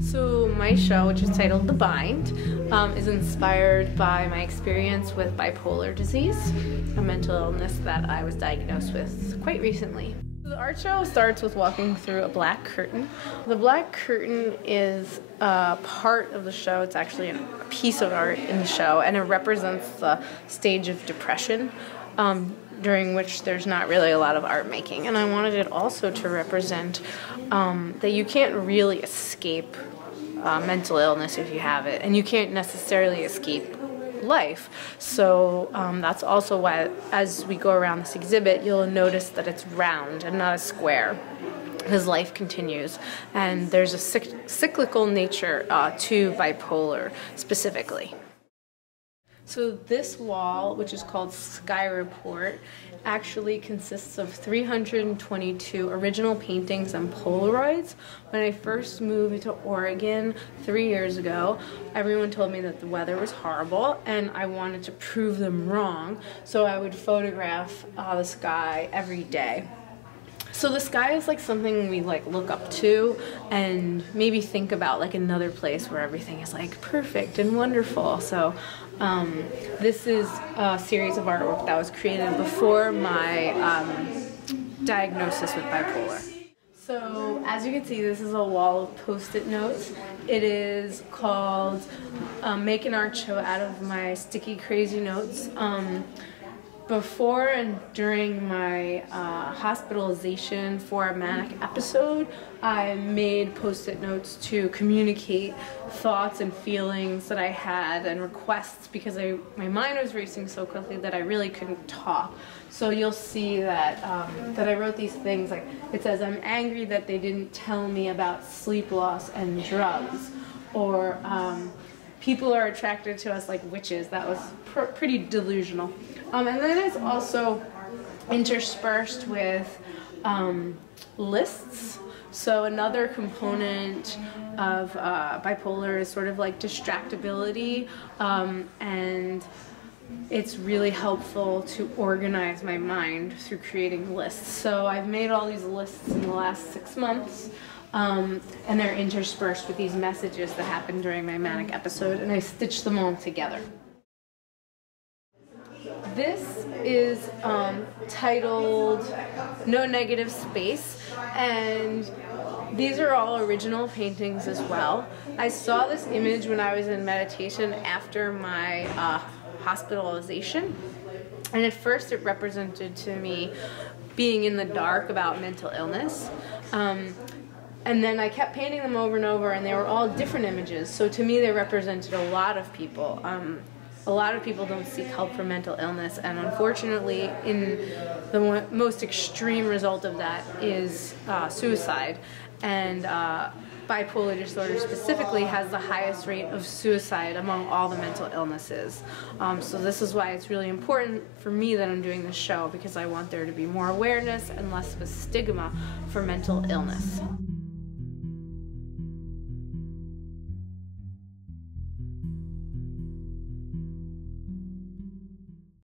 So my show, which is titled The Bind, is inspired by my experience with bipolar disease, a mental illness that I was diagnosed with quite recently. The art show starts with walking through a black curtain. The black curtain is part of the show. It's actually a piece of art in the show, and it represents the stage of depression, during which there's not really a lot of art making. And I wanted it also to represent that you can't really escape mental illness if you have it, and you can't necessarily escape life. So that's also why, as we go around this exhibit, you'll notice that it's round and not a square, because life continues, and there's a cyclical nature to bipolar specifically. So this wall, which is called Sky Report, actually consists of 322 original paintings and Polaroids. When I first moved to Oregon 3 years ago, everyone told me that the weather was horrible, and I wanted to prove them wrong, so I would photograph the sky every day. So the sky is like something we look up to and maybe think about like another place where everything is like perfect and wonderful. So this is a series of artwork that was created before my diagnosis with bipolar. So as you can see, this is a wall of Post-it notes. It is called Make an Art Show out of my sticky crazy notes. Before and during my hospitalization for a manic episode, I made Post-it notes to communicate thoughts and feelings that I had and requests, because my mind was racing so quickly that I really couldn't talk. So you'll see that that I wrote these things, like it says, "I'm angry that they didn't tell me about sleep loss and drugs," or "People are attracted to us like witches." That was pretty delusional. And then it's also interspersed with lists. So another component of bipolar is sort of like distractibility, and it's really helpful to organize my mind through creating lists. So I've made all these lists in the last 6 months, and they're interspersed with these messages that happened during my manic episode, and I stitched them all together. This is titled No Negative Space, and these are all original paintings as well. I saw this image when I was in meditation after my hospitalization, and at first it represented to me being in the dark about mental illness. And then I kept painting them over and over, and they were all different images. So to me, they represented a lot of people. A lot of people don't seek help for mental illness, and unfortunately, in the most extreme result of that is suicide. And bipolar disorder specifically has the highest rate of suicide among all the mental illnesses. So this is why it's really important for me that I'm doing this show, because I want there to be more awareness and less of a stigma for mental illness.